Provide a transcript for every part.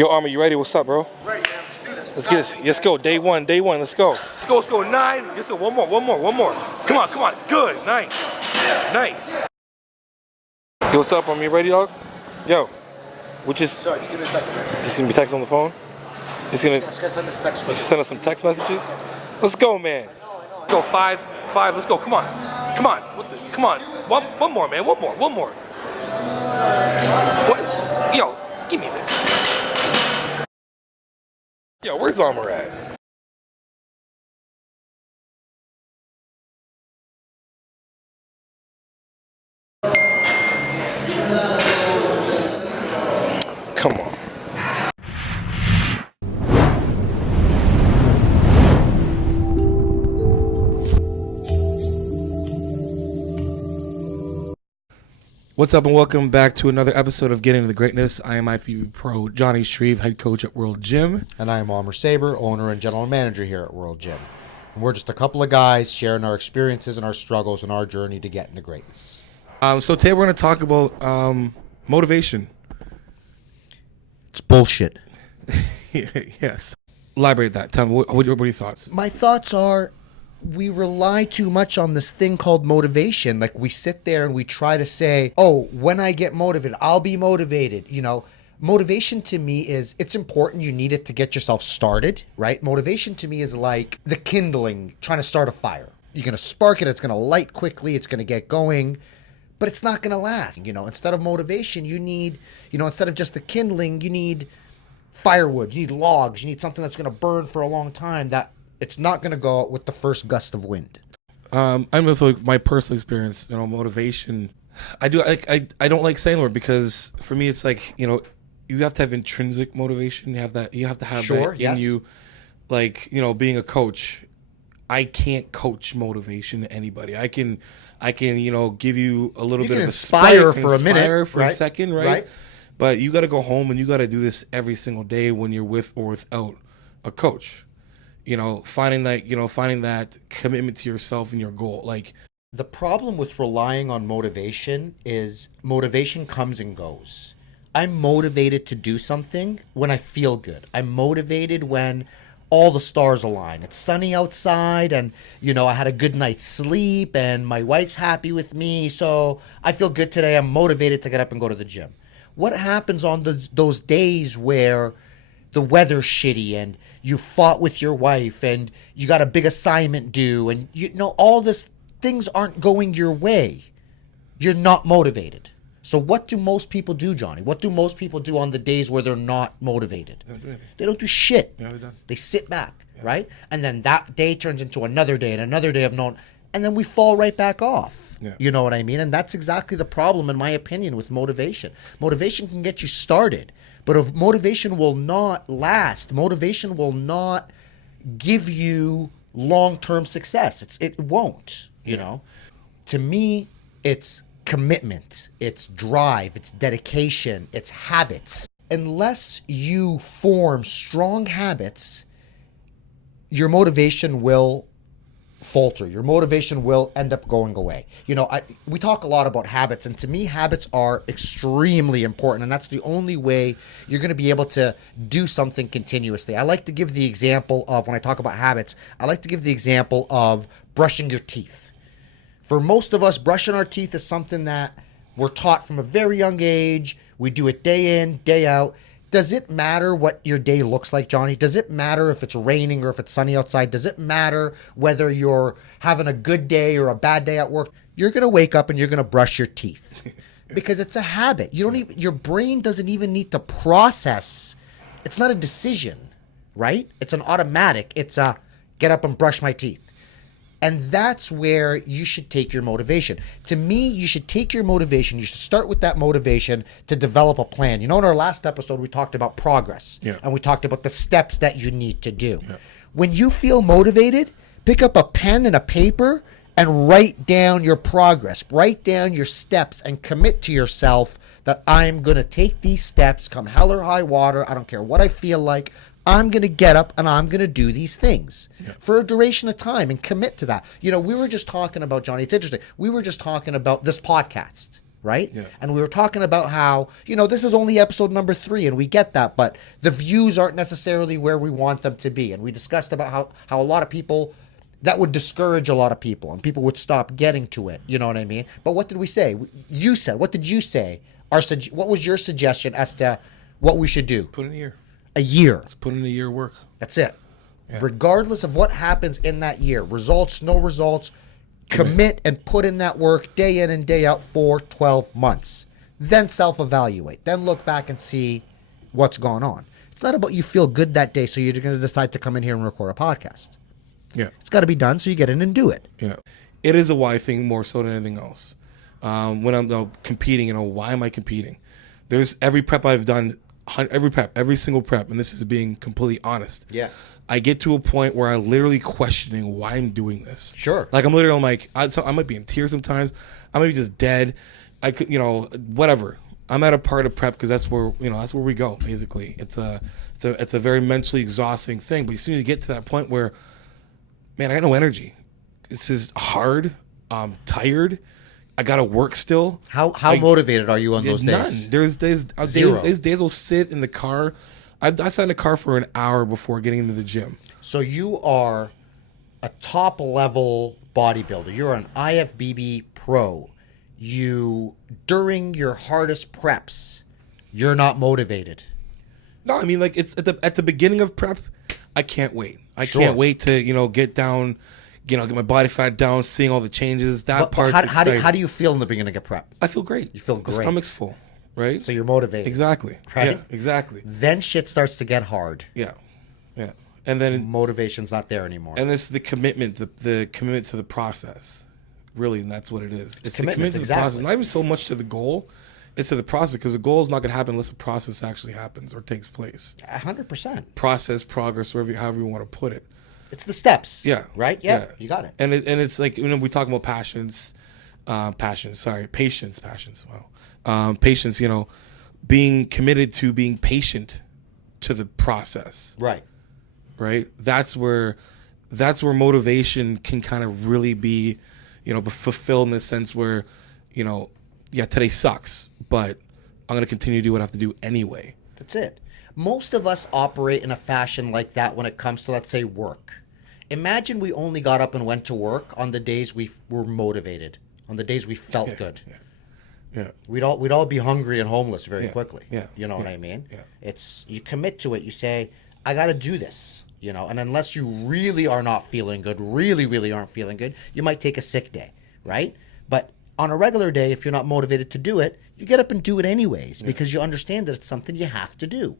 Yo, Amr, you ready? What's up, bro? Ready, man. Let's do this. Let's get this. Let's go. Day one. Let's go. Let's go. 9. Let's go. One more. Come on. Good. Nice. Nice. Yo, what's up, Amr? You ready, dog? Yo. Sorry, just give me a second. Just gonna be text on the phone? Just gotta send this text. Just send us some text messages? Let's go, man. I know. Go, 5. Let's go. Come on. Come on. One more, man. One more. What? Yo, give me this. Yo, where's Amr at? Come on. What's up and welcome back to another episode of Getting to the Greatness. I am IFBB Pro Jonni Shreve, head coach at World Gym. And I am Amr Saber, owner and general manager here at World Gym. And we're just a couple of guys sharing our experiences and our struggles and our journey to get into greatness. So today we're going to talk about motivation. It's bullshit. Yes. Elaborate that. Tell me, what are your thoughts? My thoughts are, we rely too much on this thing called motivation. Like, we sit there and we try to say, oh, when I get motivated, I'll be motivated. You know, motivation to me is, it's important. You need it to get yourself started, right? Motivation to me is like the kindling, trying to start a fire. You're going to spark it. It's going to light quickly. It's going to get going, but it's not going to last. You know, instead of motivation, you need, instead of just the kindling, you need firewood, you need logs, you need something that's going to burn for a long time, that it's not going to go out with the first gust of wind. I'm with like my personal experience, motivation. I don't like saying the word, because for me it's like, you have to have intrinsic motivation. You have to have that in you. Like, being a coach, I can't coach motivation to anybody. I can give you a little bit of a inspire for a minute, for a second, right? But you got to go home and you got to do this every single day when you're with or without a coach. Finding that commitment to yourself and your goal. Like, the problem with relying on motivation is motivation comes and goes. I'm motivated to do something when I feel good. I'm motivated when all the stars align. It's sunny outside and, I had a good night's sleep and my wife's happy with me. So I feel good today. I'm motivated to get up and go to the gym. What happens on those days where the weather's shitty and you fought with your wife and you got a big assignment due and all this things aren't going your way? You're not motivated. So what do most people do, Johnny? What do most people do on the days where they're not motivated? They don't do shit. Yeah, they're done. They sit back, right? And then that day turns into another day and another day of and then we fall right back off. Yeah. You know what I mean? And that's exactly the problem, in my opinion, with motivation. Motivation can get you started, but if motivation will not last, motivation will not give you long-term success. It won't, To me, it's commitment, it's drive, it's dedication, it's habits. Unless you form strong habits, your motivation will falter. Your motivation will end up going away. We talk a lot about habits, and to me, habits are extremely important, and that's the only way you're going to be able to do something continuously. I like to give the example of, when I talk about habits, I like to give the example of brushing your teeth. For most of us, brushing our teeth is something that we're taught from a very young age. We do it day in, day out. Does it matter what your day looks like, Johnny? Does it matter if it's raining or if it's sunny outside? Does it matter whether you're having a good day or a bad day at work? You're going to wake up and you're going to brush your teeth because it's a habit. Your brain doesn't even need to process. It's not a decision, right? It's an automatic. It's a get up and brush my teeth. And that's where you should take your motivation. To me, you should take your motivation. You should start with that motivation to develop a plan. In our last episode, we talked about progress. Yeah. And we talked about the steps that you need to do. Yeah. When you feel motivated, pick up a pen and a paper and write down your progress. Write down your steps and commit to yourself that I'm going to take these steps come hell or high water. I don't care what I feel like. I'm going to get up and I'm going to do these things for a duration of time and commit to that. We were just talking about, Johnny, it's interesting. We were just talking about this podcast, right? Yeah. And we were talking about how, this is only episode number 3, and we get that, but the views aren't necessarily where we want them to be. And we discussed about how a lot of people, that would discourage a lot of people, and people would stop getting to it. You know what I mean? But what did we say? You said, what did you say? What was your suggestion as to what we should do? Put in a year. A year. Let's put in a year work. That's it. Yeah. Regardless of what happens in that year, results, no results, commit and put in that work day in and day out for 12 months. Then self-evaluate. Then look back and see what's going on. It's not about you feel good that day, so you're going to decide to come in here and record a podcast. Yeah. It's got to be done, so you get in and do it. Yeah. It is a why thing more so than anything else. When I'm competing, why am I competing? There's every prep I've done, every single prep, and this is being completely honest. Yeah. I get to a point where I'm literally questioning why I'm doing this. Sure. Like I'm like, I might be in tears sometimes. I might be just dead. I could, whatever. I'm at a part of prep because that's where we go. Basically, it's a very mentally exhausting thing. But as soon as you get to that point where, man, I got no energy. This is hard. I'm tired. I gotta work still. How motivated are you on those days? None. There's days I'll sit in the car. I sat in the car for an hour before getting into the gym. So you are a top level bodybuilder. You're an IFBB pro. During your hardest preps, you're not motivated. No, I mean, like, it's at the beginning of prep, I can't wait. I Sure. can't wait to get down, get my body fat down, seeing all the changes. That part's exciting. How do you feel in the beginning of prep? I feel great. You feel great. The stomach's full, right? So you're motivated. Exactly. Right? Yeah, exactly. Then shit starts to get hard. Yeah, yeah. And then Motivation's not there anymore. and it's the commitment, the commitment to the process. Really, and that's what it is. It's the commitment, commitment to the exactly. process. Not even so much to the goal. It's to the process, because the goal is not going to happen unless the process actually happens or takes place. 100%. Process, progress, however you want to put it. It's the steps. Yeah. Right? Yeah. You got it. And it's like, we talk about patience. Wow. Patience, being committed to being patient to the process. Right. Right? That's where motivation can kind of really be, fulfilled in the sense where, today sucks, but I'm going to continue to do what I have to do anyway. That's it. Most of us operate in a fashion like that when it comes to, let's say, work. Imagine we only got up and went to work on the days we were motivated, on the days we felt good. Yeah. We'd all be hungry and homeless very quickly. Yeah. You know what I mean? Yeah. It's, you commit to it. You say, I got to do this, and unless you really are not feeling good, really aren't feeling good, you might take a sick day, right? But on a regular day, if you're not motivated to do it, you get up and do it anyways because you understand that it's something you have to do,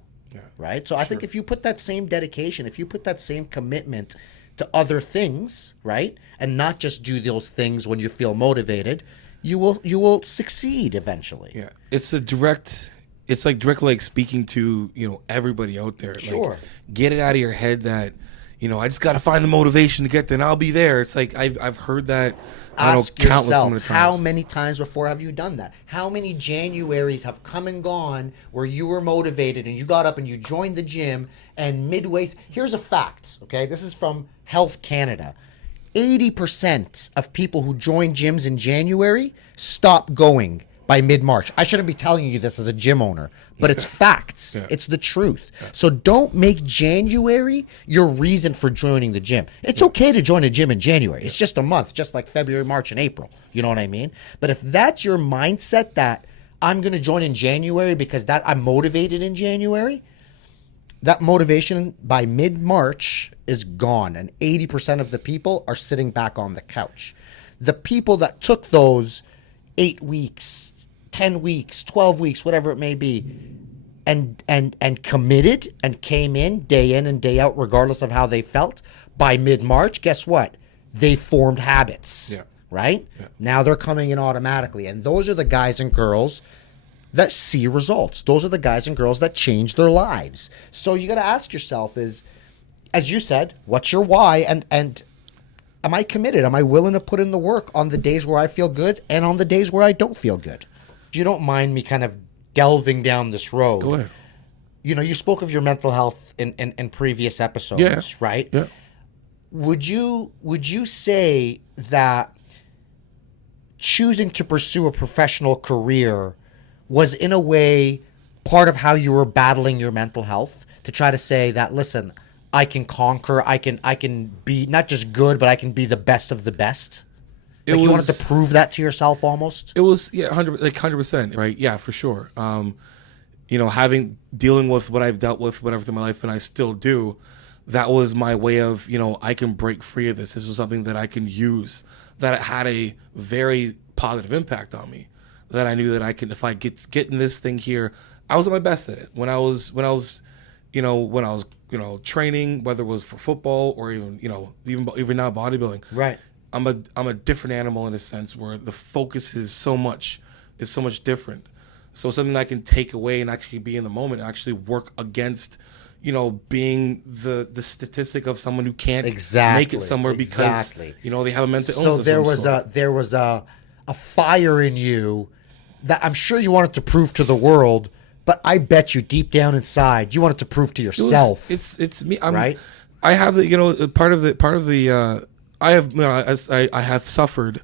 right? So I think if you put that same dedication, if you put that same commitment to other things, right, and not just do those things when you feel motivated, you will succeed eventually. Yeah, it's like direct, like speaking to everybody out there. Sure. Like, get it out of your head that I just got to find the motivation to get there, and I'll be there. It's like I've heard that. Ask countless yourself, amount of times. how many times before have you done that? How many Januaries have come and gone where you were motivated and you got up and you joined the gym, and midway here's a fact, okay? This is from Health Canada. 80% of people who join gyms in January stop going by mid-March. I shouldn't be telling you this as a gym owner, but it's facts. Yeah. It's the truth. So don't make January your reason for joining the gym. It's okay to join a gym in January. It's just a month, just like February, March, and April. You know what I mean? But if that's your mindset that I'm going to join in January because I'm motivated in January, that motivation by mid-March is gone, and 80% of the people are sitting back on the couch. The people that took those 8 weeks, 10 weeks, 12 weeks, whatever it may be, and committed and came in and day out, regardless of how they felt, by mid-March, guess what? They formed habits, right? Yeah. Now they're coming in automatically, and those are the guys and girls that see results. Those are the guys and girls that change their lives. So you got to ask yourself is, as you said, what's your why? And am I committed? Am I willing to put in the work on the days where I feel good and on the days where I don't feel good? If you don't mind me kind of delving down this road. Go ahead. You spoke of your mental health in previous episodes, right? Yeah. Would you say that choosing to pursue a professional career was in a way part of how you were battling your mental health, to try to say that, listen, I can conquer, I can be not just good, but I can be the best of the best. Like you wanted to prove that to yourself almost? It was, yeah, 100%, right? Yeah, for sure. You know, dealing with what I've dealt with, whatever through my life, and I still do, that was my way of, you know, I can break free of this. This was something that I can use, that it had a very positive impact on me, that I knew that I can, if I get in this thing here, I was at my best at it. When I was training, whether it was for football or even now bodybuilding. Right. I'm a different animal in a sense where the focus is so much different. So something that I can take away and actually be in the moment, and actually work against, you know, being the statistic of someone who can't make it somewhere because you know they have a mental illness. So there was a fire in you that I'm sure you wanted to prove to the world, but I bet you deep down inside you wanted to prove to yourself. It's me, right? I have part of the I have suffered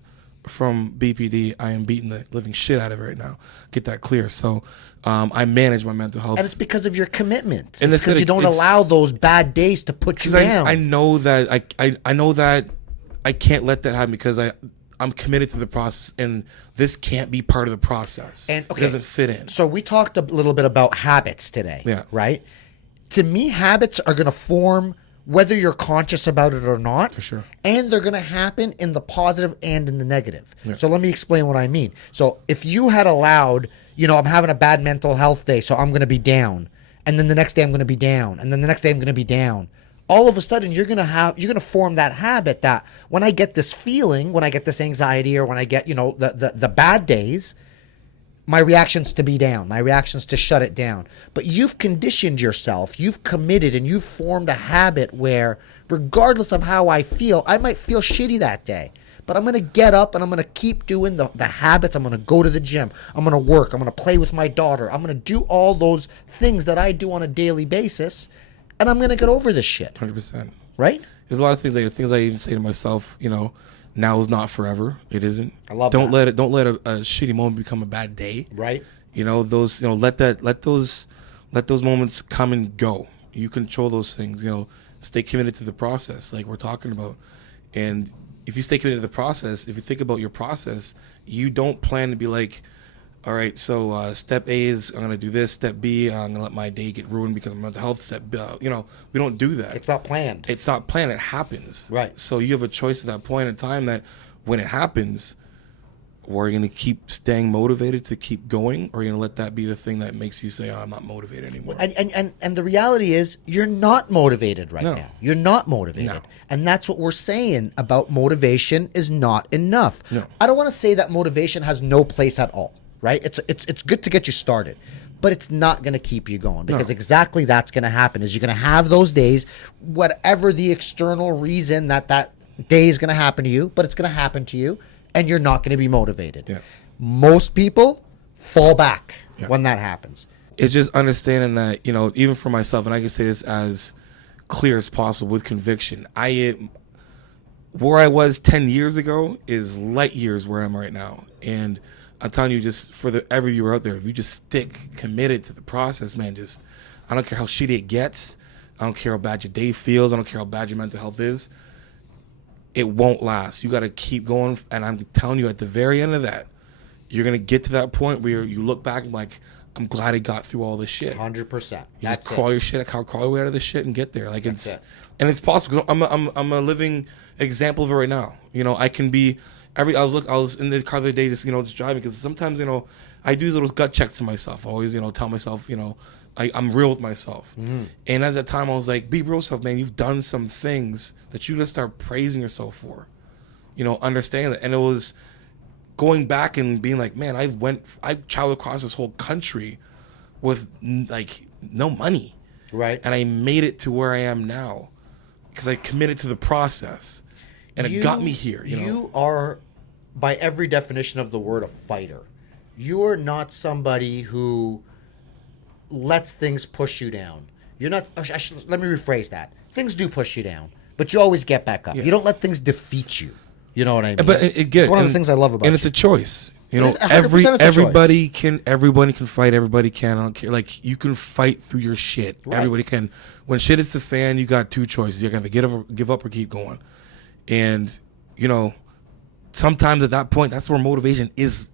from BPD. I am beating the living shit out of it right now. Get that clear. So I manage my mental health, and it's because of your commitment. And it's because you don't allow those bad days to put you down. I know that I know that I can't let that happen because I'm committed to the process, and this can't be part of the process. And it doesn't fit in. So we talked a little bit about habits today. Yeah. Right. To me, habits are going to form whether you're conscious about it or not. For sure. And they're going to happen in the positive and in the negative. Yeah. So let me explain what I mean. So if you had allowed, you know, I'm having a bad mental health day, so I'm going to be down. And then the next day I'm going to be down. And then the next day I'm going to be down. All of a sudden you're going to form that habit that when I get this feeling, when I get this anxiety, or when I get, you know, the bad days, my reaction's to be down. My reaction's to shut it down. But you've conditioned yourself. You've committed, and you've formed a habit where regardless of how I feel, I might feel shitty that day. But I'm going to get up and I'm going to keep doing the habits. I'm going to go to the gym. I'm going to work. I'm going to play with my daughter. I'm going to do all those things that I do on a daily basis. And I'm going to get over this shit. 100%. Right? There's a lot of things I even say to myself, you know, now is not forever. It isn't. I love don't that. Don't let a shitty moment become a bad day. Right. You know, let those moments come and go. You control those things, you know, stay committed to the process like we're talking about. And if you stay committed to the process, if you think about your process, you don't plan to be like, all right, so step A is I'm going to do this. Step B, I'm going to let my day get ruined because of mental health. Step B, you know, we don't do that. It's not planned. It's not planned. It happens. Right. So you have a choice at that point in time that when it happens, or you're going to keep staying motivated to keep going, or you're going to let that be the thing that makes you say, oh, I'm not motivated anymore. And the reality is you're not motivated right No. now. You're not motivated. No. And that's what we're saying about motivation is not enough. No. I don't want to say that motivation has no place at all, right? It's good to get you started, but it's not going to keep you going, because exactly that's going to happen is you're going to have those days, whatever the external reason that day is going to happen to you, but it's going to happen to you. And you're not going to be motivated. Yeah. Most people fall back when that happens. It's just understanding that, you know, even for myself, and I can say this as clear as possible with conviction, where I was 10 years ago is light years where I'm right now. And I'm telling you, just for every viewer out there, if you just stick committed to the process, man, I don't care how shitty it gets. I don't care how bad your day feels. I don't care how bad your mental health is. It won't last. You got to keep going. And I'm telling you, at the very end of that, you're going to get to that point where you look back and like, I'm glad I got through all this shit. 100%. That's crawl your shit, crawl your way out of this shit and get there. Like and it's possible because I'm a living example of it right now. You know, I can be I was in the car the other day, just driving, because sometimes I do these little gut checks to myself. I always tell myself I'm real with myself. Mm-hmm. And at that time I was like, be real with yourself, man. You've done some things that you just start praising yourself for. Understanding that. And it was going back and being like, man, I traveled across this whole country with like no money. Right. And I made it to where I am now because I committed to the process. And it got me here. You are, by every definition of the word, a fighter. You're not somebody who lets things push you down. You're not. Let me rephrase that. Things do push you down, but you always get back up. Yeah. You don't let things defeat you. You know what I mean? But again, it's one of the things I love about and it's a choice. You know, 100% everybody can fight. Everybody can. I don't care. Like, you can fight through your shit. Right. Everybody can. When shit hits the fan, you got two choices. You're gonna give up or keep going. And you know, sometimes at that point, that's where motivation is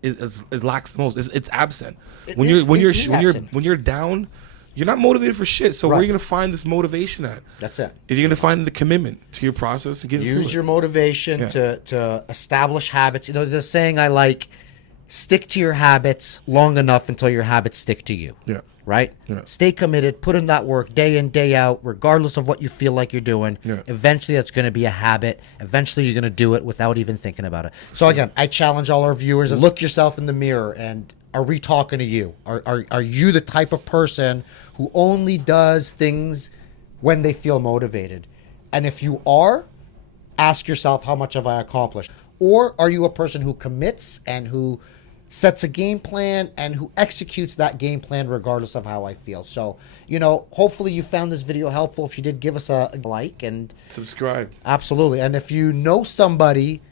lacks the most. It's absent. When you're down, you're not motivated for shit. So where are you gonna find this motivation at? That's it. You're gonna find the commitment to your process and getting through it. Use your motivation to establish habits. You know, the saying I like: stick to your habits long enough until your habits stick to you. Yeah. Right? Yeah. Stay committed, put in that work day in, day out, regardless of what you feel like you're doing. Yeah. Eventually that's going to be a habit. Eventually you're going to do it without even thinking about it. So again, I challenge all our viewers, look yourself in the mirror, and are we talking to you? Are you the type of person who only does things when they feel motivated? And if you are, ask yourself, how much have I accomplished? Or are you a person who commits and who sets a game plan and who executes that game plan regardless of how I feel? So, you know, hopefully you found this video helpful. If you did, give us a like and subscribe. Absolutely. And if you know somebody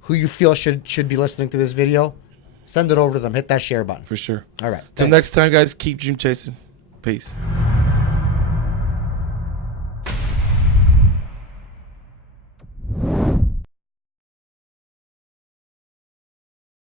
who you feel should be listening to this video, send it over to them. Hit that share button. For sure. All right. Till next time, guys, keep dream chasing. Peace.